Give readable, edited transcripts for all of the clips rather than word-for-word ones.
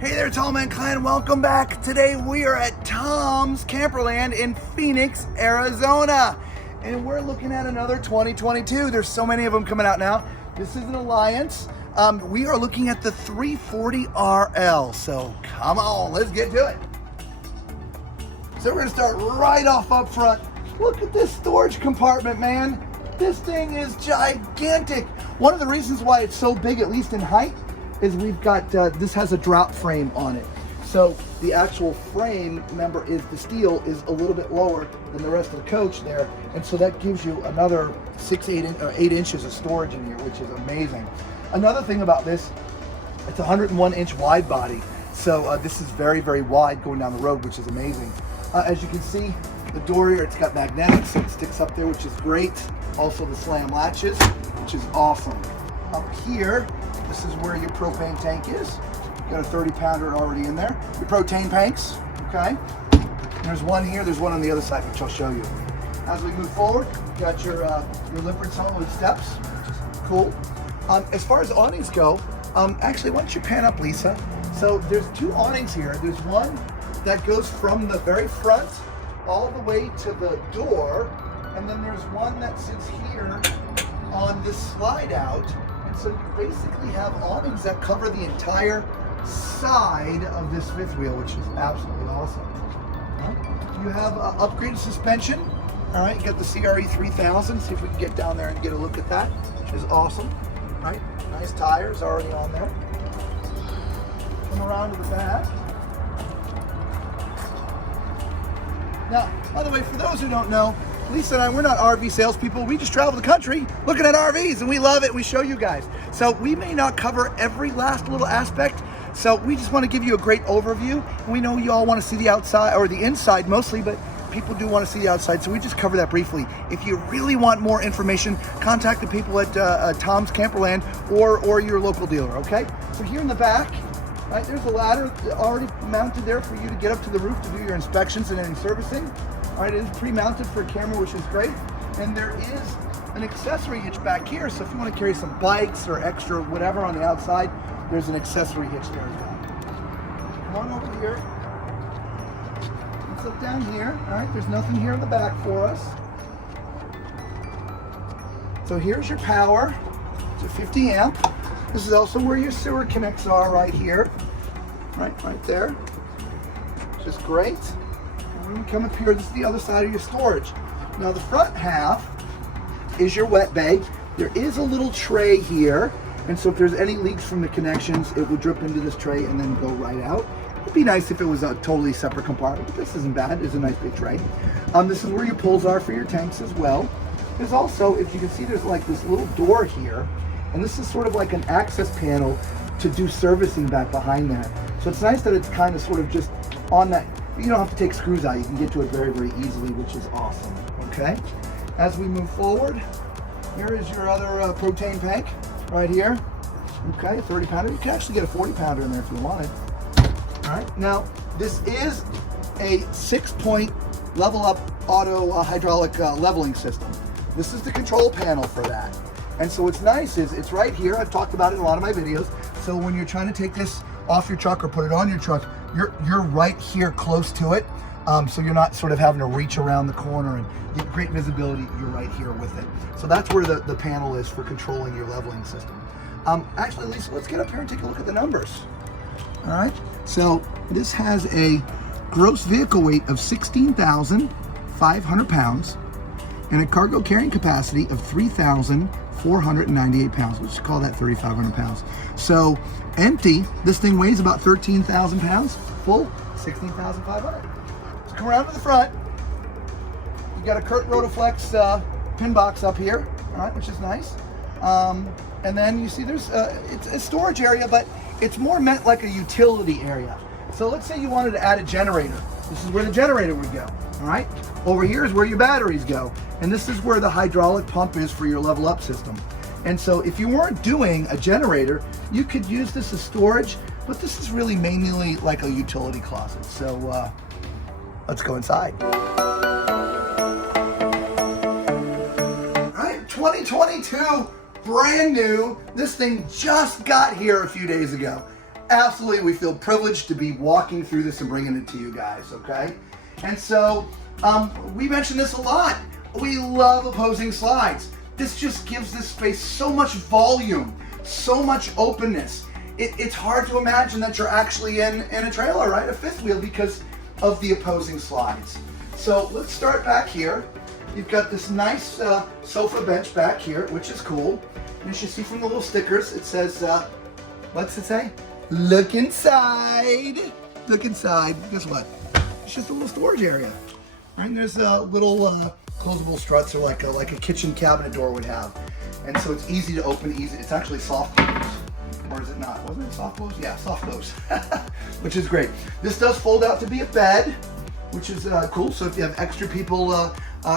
Hey there, tall man clan, welcome back. Today we are at Tom's Camperland in Phoenix, Arizona. And we're looking at another 2022. There's so many of them coming out now. This is an Alliance. We are looking at the 340 RL. So come on, let's get to it. So we're gonna start right off up front. Look at this storage compartment, man. This thing is gigantic. One of the reasons why it's so big, at least in height, is we've got, this has a drop frame on it. So the actual frame, remember, is the steel is a little bit lower than the rest of the coach there. And so that gives you another 8 inches of storage in here, which is amazing. Another thing about this, it's a 101 inch wide body. So this is very, very wide going down the road, which is amazing. As you can see, the door here, it's got magnetics, so it sticks up there, which is great. Also the slam latches, which is awesome. Up here, this is where your propane tank is. Got a 30 pounder already in there. Your propane tanks, okay? There's one here, there's one on the other side, which I'll show you. As we move forward, you got your Lippert solid steps, which is cool. As far as awnings go, actually, why don't you pan up, Lisa? So there's 2 awnings here. There's one that goes from the very front all the way to the door, and then there's one that sits here on the slide out. And so you basically have awnings that cover the entire side of this fifth wheel, which is absolutely awesome. You have upgraded suspension. All right, you got the CRE 3000. See if we can get down there and get a look at that, which is awesome. All right, nice tires already on there. Come around to the back. Now, by the way, for those who don't know, Lisa and I, we're not RV salespeople. We just travel the country looking at RVs, and we love it. We show you guys. So we may not cover every last little aspect. So we just want to give you a great overview. We know you all want to see the outside or the inside mostly, but people do want to see the outside. So we just cover that briefly. If you really want more information, contact the people at Tom's Camperland or your local dealer, okay? So here in the back, right, there's a ladder already mounted there for you to get up to the roof to do your inspections and any servicing. All right, it is pre-mounted for a camera, which is great. And there is an accessory hitch back here. So if you want to carry some bikes or extra whatever on the outside, there's an accessory hitch there as well. Come on over here. Let's look down here. All right, there's nothing here in the back for us. So here's your power. It's a 50 amp. This is also where your sewer connects are right here. Right there. Which is great. And when you come up here, this is the other side of your storage. Now the front half is your wet bag. There is a little tray here. And so if there's any leaks from the connections, it would drip into this tray and then go right out. It'd be nice if it was a totally separate compartment, but this isn't bad. It's a nice big tray. This is where your pulls are for your tanks as well. There's also, if you can see, there's like this little door here. And this is sort of like an access panel to do servicing back behind there. So it's nice that it's kind of sort of just on that. You don't have to take screws out. You can get to it very, very easily, which is awesome, okay? As we move forward, here is your other propane tank right here. Okay, 30 pounder. You can actually get a 40 pounder in there if you wanted. All right, now this is a 6-point level up auto hydraulic leveling system. This is the control panel for that. And so what's nice is it's right here. I've talked about it in a lot of my videos. So when you're trying to take this off your truck or put it on your truck, you're right here close to it. So you're not sort of having to reach around the corner, and you get great visibility. You're right here with it. So that's where the panel is for controlling your leveling system. Actually, Lisa, let's get up here and take a look at the numbers. All right. So this has a gross vehicle weight of 16,500 pounds and a cargo carrying capacity of 3,498 pounds. Let's call that 3,500 pounds. So empty, this thing weighs about 13,000 pounds. Full, 16,500. So come around to the front. You got a Kurt Rotoflex pin box up here, all right, which is nice. And then you see there's it's a storage area, but it's more meant like a utility area. So let's say you wanted to add a generator. This is where the generator would go, all right? Over here is where your batteries go. And this is where the hydraulic pump is for your level up system. And so if you weren't doing a generator, you could use this as storage, but this is really mainly like a utility closet. So let's go inside. All right, 2022, brand new. This thing just got here a few days ago. absolutely, we feel privileged to be walking through this and bringing it to you guys, okay? And so, we mention this a lot. We love opposing slides. This just gives this space so much volume, so much openness. It's hard to imagine that you're actually in a trailer, right? A fifth wheel, because of the opposing slides. So let's start back here. You've got this nice sofa bench back here, which is cool. And as you see from the little stickers, it says, what's it say? Look inside. Look inside. Guess what? It's just a little storage area. And there's little closable struts, or like a kitchen cabinet door would have. And so it's easy to open, easy. It's actually soft close. Or is it not? Wasn't it soft close? Yeah, soft close. Which is great. This does fold out to be a bed, which is cool. So if you have extra people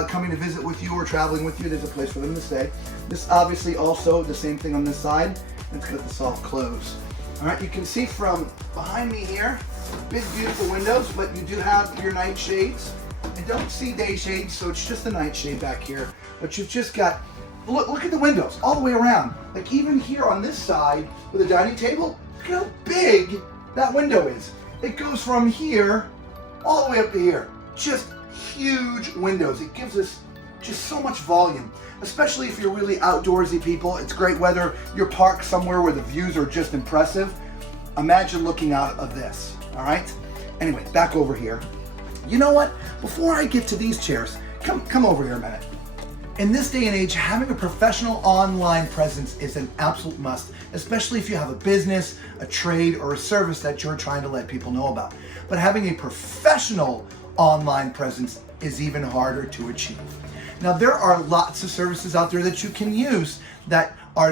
coming to visit with you or traveling with you, there's a place for them to stay. This obviously also the same thing on this side. It's got the soft close. All right, you can see from behind me here, big beautiful windows, but you do have your night shades. I don't see day shades, so it's just the night shade back here. But you've just got, look at the windows all the way around. Like even here on this side with a dining table, look at how big that window is. It goes from here all the way up to here. Just huge windows. It gives us just so much volume, especially if you're really outdoorsy people. It's great whether you're parked somewhere where the views are just impressive. Imagine looking out of this, all right? Anyway, back over here. You know what? Before I get to these chairs, come over here a minute. In this day and age, having a professional online presence is an absolute must, especially if you have a business, a trade, or a service that you're trying to let people know about. But having a professional online presence is even harder to achieve. Now, there are lots of services out there that you can use that are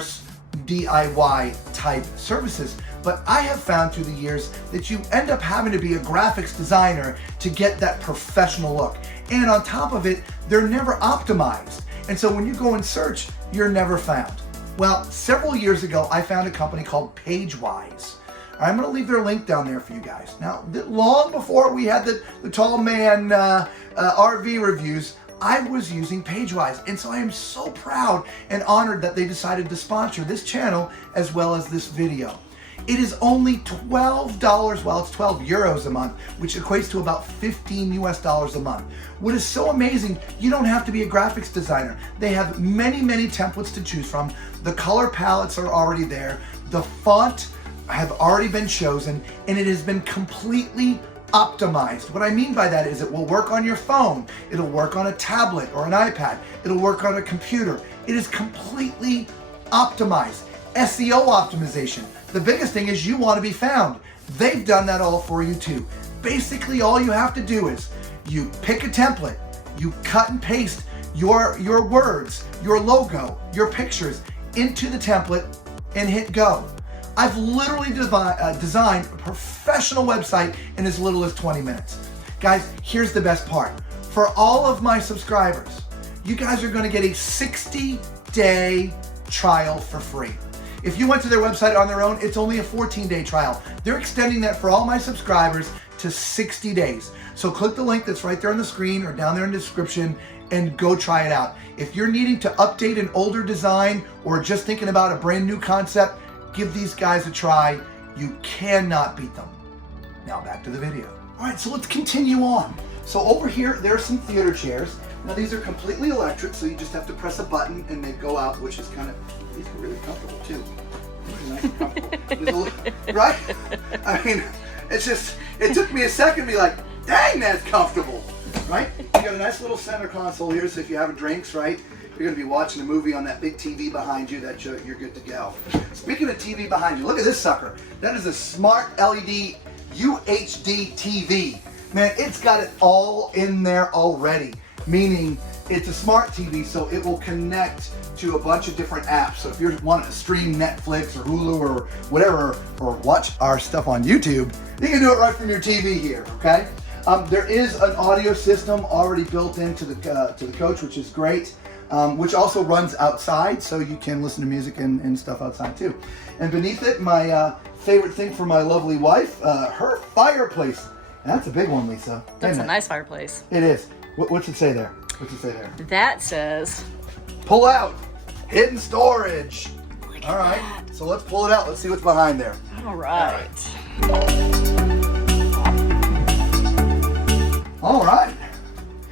DIY type services, but I have found through the years that you end up having to be a graphics designer to get that professional look. And on top of it, they're never optimized. And so when you go and search, you're never found. Well, several years ago, I found a company called PageWise. I'm going to leave their link down there for you guys. Now, long before we had the Tall Man RV reviews, I was using PageWise. And so I am so proud and honored that they decided to sponsor this channel as well as this video. It is only $12, well, it's 12 euros a month, which equates to about 15 US dollars a month. What is so amazing, you don't have to be a graphics designer. They have many, many templates to choose from. The color palettes are already there. The font have already been chosen, and it has been completely optimized. What I mean by that is it will work on your phone, it'll work on a tablet or an iPad, it'll work on a computer. It is completely optimized. SEO optimization. The biggest thing is you want to be found. They've done that all for you too. Basically, all you have to do is you pick a template, you cut and paste your words, your logo, your pictures into the template and hit go. I've literally designed a professional website in as little as 20 minutes. Guys, here's the best part. For all of my subscribers, you guys are going to get a 60-day trial for free. If you went to their website on their own, it's only a 14-day trial. They're extending that for all my subscribers to 60 days. So click the link that's right there on the screen or down there in the description and go try it out. If you're needing to update an older design or just thinking about a brand new concept, give these guys a try. You cannot beat them. Now back to the video. All right, so let's continue on. So over here, there are some theater chairs. Now these are completely electric, so you just have to press a button and they go out, which is kind of, these are really comfortable too. These are nice and comfortable. Right? I mean, it's just, it took me a second to be like, dang, that's comfortable, right? You got a nice little center console here, so if you're having drinks, right, you're going to be watching a movie on that big TV behind you, that you're good to go. Speaking of TV behind you, look at this sucker. That is a smart LED UHD TV. Man, it's got it all in there already, meaning it's a smart TV, so it will connect to a bunch of different apps. So if you're wanting to stream Netflix or Hulu or whatever, or watch our stuff on YouTube, you can do it right from your TV here, okay? There is an audio system already built into the coach, which is great, which also runs outside, so you can listen to music and stuff outside too. And beneath it, my favorite thing for my lovely wife, her fireplace. And that's a big one, Lisa. That's a nice fireplace. It is. What's it say there? What's it say there? That says... Pull out. Hidden storage. Like All right, so let's pull it out. Let's see what's behind there. All right. All right.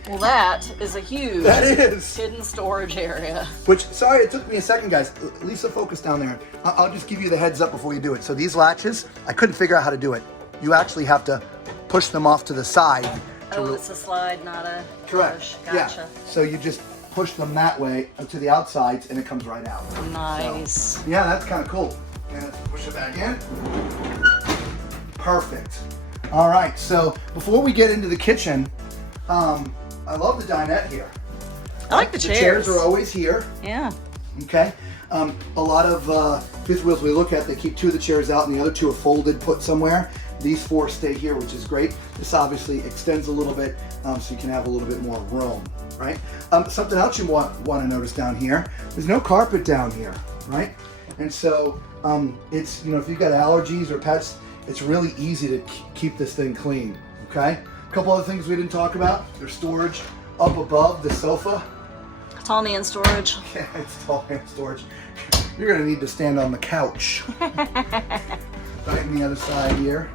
Well, that is a huge hidden storage area. Which, sorry, it took me a second, guys. Lisa, focus down there. I'll just give you the heads up before you do it. So these latches, I couldn't figure out how to do it. You actually have to push them off to the side. Oh, it's a slide, not a push. Gotcha. Yeah. So you just push them that way to the outsides, and it comes right out. Nice. So, yeah, that's kind of cool. And let's push it back in. Perfect. All right. So before we get into the kitchen, I love the dinette here. I like the chairs. The chairs are always here. Yeah. Okay. A lot of fifth wheels we look at, they keep 2 of the chairs out and the other 2 are folded, put somewhere. These 4 stay here, which is great. This obviously extends a little bit, so you can have a little bit more room, right? Something else you want to notice down here, there's no carpet down here, right? And so it's, if you've got allergies or pets, it's really easy to keep this thing clean, okay? A couple other things we didn't talk about. There's storage up above the sofa. Tall man storage. Yeah, it's tall man storage. You're gonna need to stand on the couch. Right on the other side here.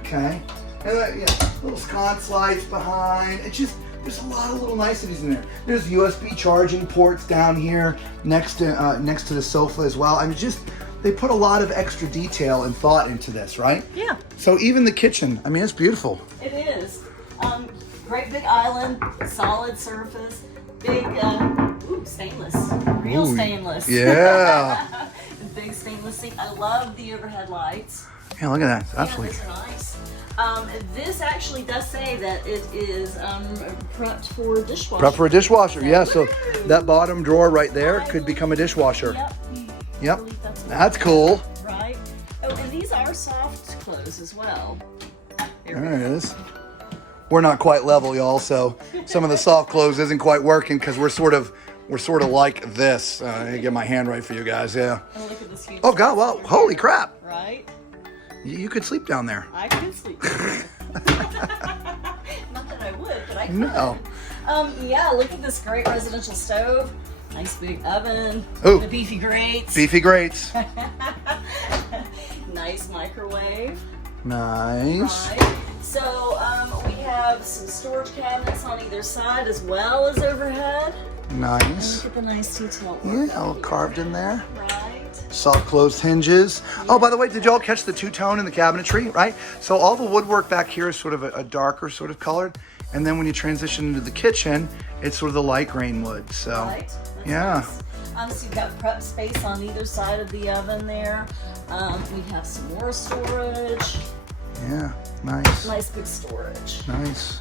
Okay. And yeah, little scon slides behind. It's just, there's a lot of little niceties in there. There's USB charging ports down here next to the sofa as well. I mean, just, they put a lot of extra detail and thought into this, right? Yeah. So even the kitchen, I mean, it's beautiful. It is. Great big island, solid surface, big, stainless, real stainless. Yeah. Big stainless sink. I love the overhead lights. Yeah, look at that. It's absolutely. Yeah, those are nice. This actually does say that it is prepped for dishwasher. Prepped for a dishwasher, yeah. So that bottom drawer right there could become a dishwasher. Yep. That's cool. Right. Oh, and these are soft close as well. There it is. We're not quite level, y'all, so some of the soft close isn't quite working because we're sort of like this. I need to get my hand right for you guys, yeah. Oh, look at this huge God, well, holy crap. Right? You could sleep down there. I could sleep down there. Not that I would, but I could. No. Yeah, look at this great residential stove. Nice big oven. Ooh. The beefy grates. Beefy grates. Nice microwave. Nice. Right. So we have some storage cabinets on either side as well as overhead. Nice. Look at the nice detail. Yeah, all carved in there. Right. Soft closed hinges. Oh, by the way, did y'all catch the two-tone in the cabinetry, right? So all the woodwork back here is sort of a darker sort of colored. And then when you transition into the kitchen, it's sort of the light grain wood. So, right. That's yeah. Nice. So you've got prep space on either side of the oven there. We have some more storage. Yeah, nice. Nice big storage. Nice.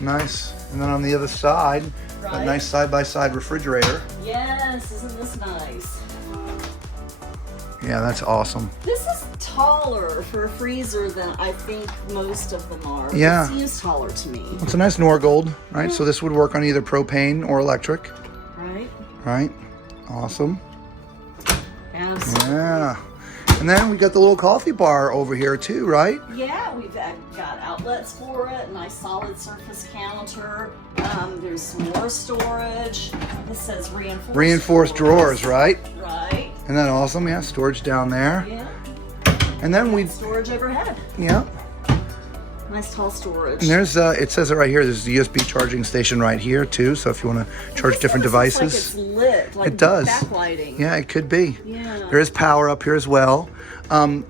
Nice. And then on the other side, a nice side-by-side refrigerator. Yes, isn't this nice? Yeah, that's awesome. This is taller for a freezer than I think most of them are. Yeah. It seems taller to me. It's a nice Norgold, right? So this would work on either propane or electric. Right. Right. Awesome. Absolutely. Yeah. And then we got the little coffee bar over here too, right? Yeah, we've got outlets for it, nice solid surface counter. There's some more storage. This says reinforced drawers, right? Right. Isn't that awesome? Yeah, storage down there. Yeah. And then storage overhead. Yeah. Nice tall storage. And there's it says it right here. There's a USB charging station right here too. So if you want to charge different devices, like it's lit. Like it does. Backlighting. Yeah, it could be. Yeah. There is power up here as well.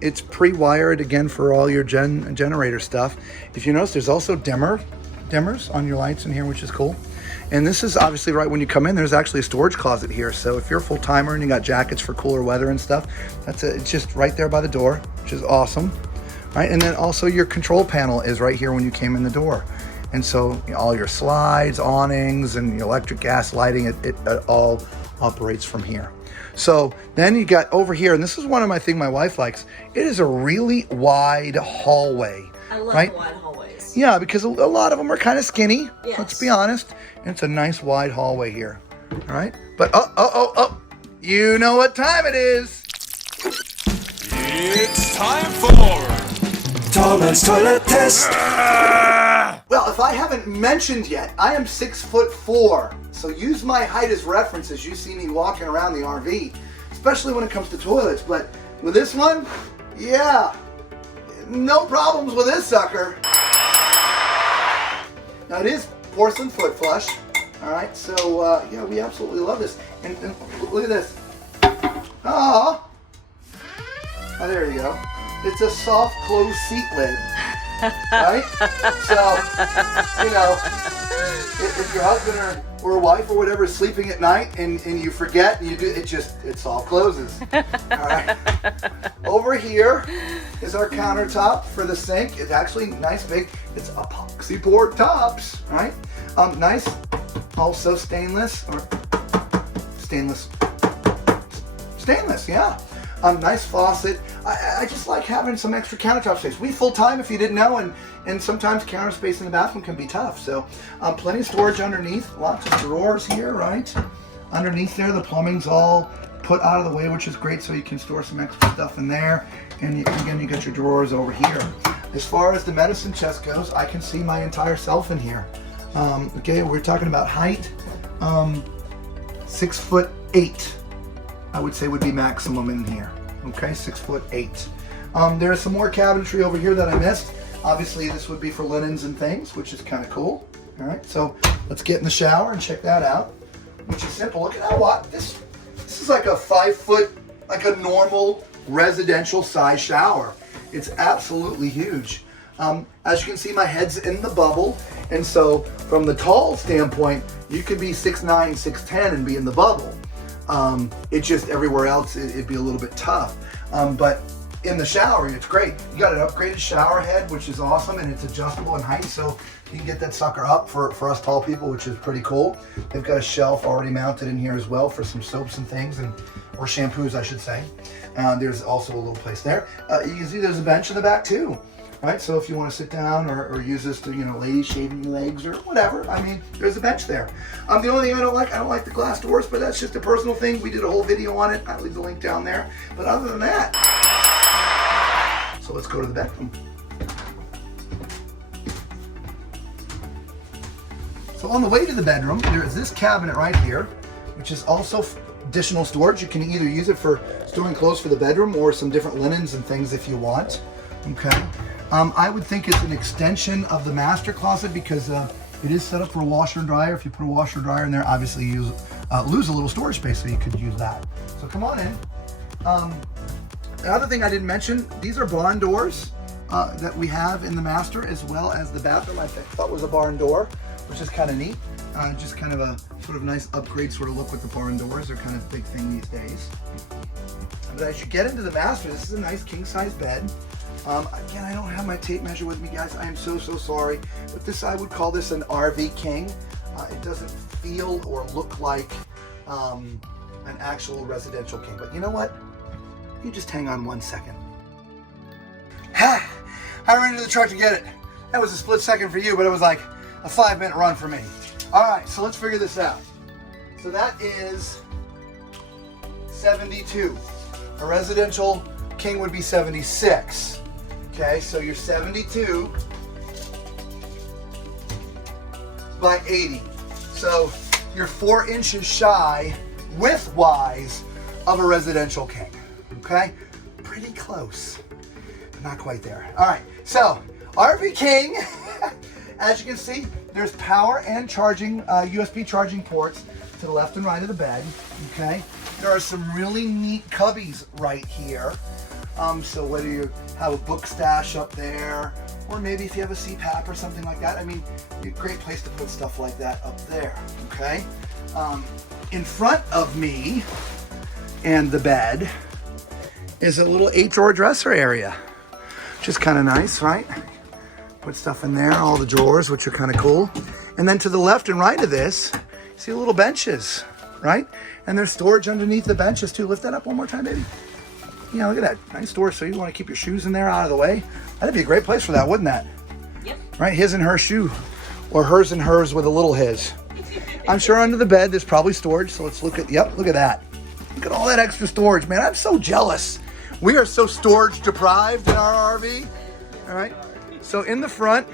It's pre-wired again for all your generator stuff. If you notice, there's also dimmers on your lights in here, which is cool. And this is obviously right when you come in. There's actually a storage closet here. So if you're a full timer and you got jackets for cooler weather and stuff, it's just right there by the door, which is awesome. Right, and then also your control panel is right here when you came in the door. And so all your slides, awnings, and your electric gas lighting, it all operates from here. So then you got over here, and this is one of my things my wife likes. It is a really wide hallway. I love right? the wide hallways. Yeah, because a lot of them are kind of skinny. Yes. Let's be honest. And it's a nice wide hallway here. All right, but you know what time it is. It's time for Tom's Toilet Test. Well, if I haven't mentioned yet, I am 6'4", so use my height as reference as you see me walking around the RV. especially when it comes to toilets. But with this one, yeah, no problems with this sucker. Now it is porcelain foot flush. All right, so yeah, we absolutely love this. And look at this. Oh, there you go. It's a soft closed seat lid, right? So, you know, if your husband or wife or whatever is sleeping at night and you forget, and you do, it soft closes. All right. Over here is our countertop for the sink. It's actually nice big. It's epoxy poured tops, right? Nice, also stainless, yeah. Nice faucet. I just like having some extra countertop space. We full time, if you didn't know, and sometimes counter space in the bathroom can be tough. So plenty of storage underneath, lots of drawers here, right? Underneath there, the plumbing's all put out of the way, which is great, so you can store some extra stuff in there. And again, you got your drawers over here. As far as the medicine chest goes, I can see my entire self in here. Okay, we're talking about height. 6'8", I would say would be maximum in here. Okay, 6'8". There's some more cabinetry over here that I missed. Obviously, this would be for linens and things, which is kind of cool. All right, so let's get in the shower and check that out, which is simple. Look at how wide this is, like a 5 foot, like a normal residential size shower. It's absolutely huge. As you can see, my head's in the bubble, and so from the tall standpoint, you could be 6'9", 6'10", and be in the bubble. It's just everywhere else it'd be a little bit tough. But in the shower, it's great. You got an upgraded shower head, which is awesome, and it's adjustable in height, so you can get that sucker up for us tall people, which is pretty cool. They've got a shelf already mounted in here as well for some soaps and things, or shampoos, I should say. There's also a little place there. You can see there's a bench in the back too. Right, so if you want to sit down or use this to, ladies shaving your legs or whatever, I mean, there's a bench there. The only thing I don't like the glass doors, but that's just a personal thing. We did a whole video on it. I'll leave the link down there. But other than that, so let's go to the bedroom. So on the way to the bedroom, there is this cabinet right here, which is also additional storage. You can either use it for storing clothes for the bedroom or some different linens and things if you want. Okay. I would think it's an extension of the master closet because it is set up for a washer and dryer. If you put a washer and dryer in there, obviously you lose a little storage space, so you could use that. So come on in. Another thing I didn't mention, these are barn doors that we have in the master, as well as the bathroom I thought was a barn door, which is kind of neat. Just kind of a sort of nice upgrade sort of look with the barn doors. They're kind of a big thing these days. But as you get into the master, this is a nice king-size bed. Again, I don't have my tape measure with me, guys. I am so sorry. But this, I would call this an RV king. It doesn't feel or look like an actual residential king. But you know what? You just hang on 1 second. Ha! I ran into the truck to get it. That was a split second for you, but it was like a 5-minute run for me. All right, so let's figure this out. So that is 72. A residential king would be 76. Okay, so you're 72 by 80. So you're 4 inches shy, width-wise, of a residential king. Okay, pretty close, but not quite there. All right, so RV king, as you can see, there's power and charging, USB charging ports to the left and right of the bed. Okay, there are some really neat cubbies right here. So whether you have a book stash up there, or maybe if you have a CPAP or something like that, I mean, a great place to put stuff like that up there, okay? In front of me and the bed is a little 8-drawer dresser area, which is kind of nice, right? Put stuff in there, all the drawers, which are kind of cool. And then to the left and right of this, you see little benches, right? And there's storage underneath the benches too. Lift that up one more time, baby. Yeah, look at that. Nice storage. So you want to keep your shoes in there out of the way? That'd be a great place for that, wouldn't that? Yep. Right? His and her shoe. Or hers and hers with a little his. I'm sure under the bed there's probably storage. So let's look at, yep, look at that. Look at all that extra storage, man. I'm so jealous. We are so storage deprived in our RV. All right. So in the front,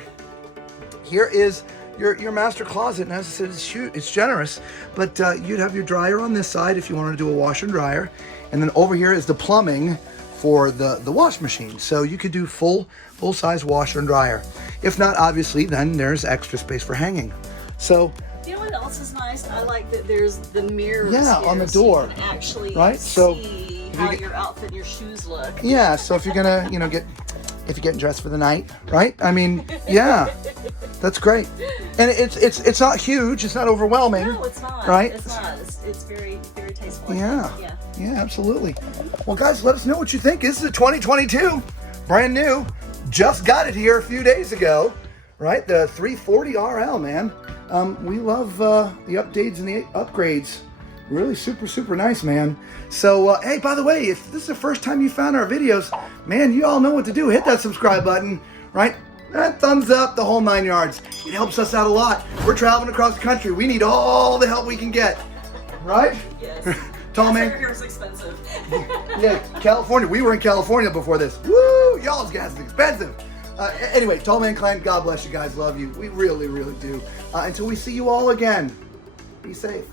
here is your master closet. And as I said, it's generous, but you'd have your dryer on this side if you wanted to do a washer and dryer. And then over here is the plumbing for the wash machine. So you could do full size washer and dryer. If not, obviously, then there's extra space for hanging. So you know what else is nice? I like that there's the mirrors yeah, here, on the so door. you can actually Right? So see how your outfit and your shoes look. Yeah, so if you're gonna, if you're getting dressed for the night, right? I mean, yeah, that's great. And it's not huge, it's not overwhelming. No, it's not. Right? It's not. It's very, very tasteful. Yeah. Yeah. Yeah, absolutely. Well, guys, let us know what you think. This is a 2022, brand new. Just got it here a few days ago, right? The 340 RL, man. We love the updates and the upgrades. Really super nice, man. So, hey, by the way, if this is the first time you found our videos, man, you all know what to do. Hit that subscribe button, right? Thumbs up, the whole 9 yards. It helps us out a lot. We're traveling across the country. We need all the help we can get, right? Yes. Tall Gas man. over here is expensive. Yeah, California. We were in California before this. Woo! Y'all's gas is expensive. Anyway, Tall Man Klein, God bless you guys. Love you. We really do. Until we see you all again, be safe.